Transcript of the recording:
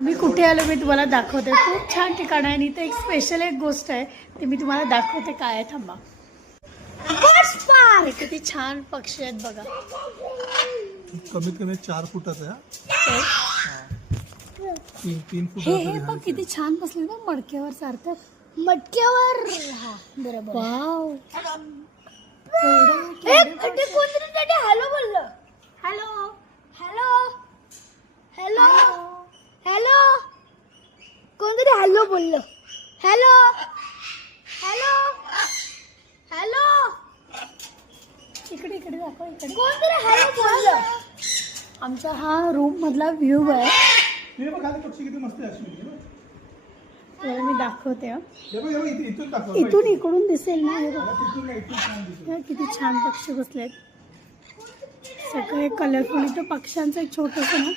मी कुठे आलो मी तुम्हाला दाखवते. खूप छान ठिकाण आहे आणि इथे एक स्पेशल एक गोष्ट आहे ते मी तुम्हाला दाखवते. काय आहे थांबा. किती छान पक्षी आहेत बघा. कमीत कमी 4 फुटाचा आहे. 3 फुट. हे पण किती छान बसले ना मडक्यावर सारखं. मटक्यावर. हा बरोबर. वाव. कोणतरी हॅलो बोललं. हॅलो हॅलो हॅलो हॅलो कोणतरी हॅलो बोललं. हॅलो हॅलो हॅलो इकडे इकडे दाखव. इकडे कोणतरी हॅलो बोललं. आमचा हा रूम मधला व्ह्यू आहे. हे बघ खाली पक्षी किती मस्त आहे अश्विनी. तर मी दाखवते. हे बघ इथून दाखव. इथून इकडून दिसेल ना. हे बघ. इथून नाही, इथून छान दिसेल. हे किती छान पक्षी बसलेत. सगळे कलरफुल. इथं पक्ष्यांचं एक छोटंसं ना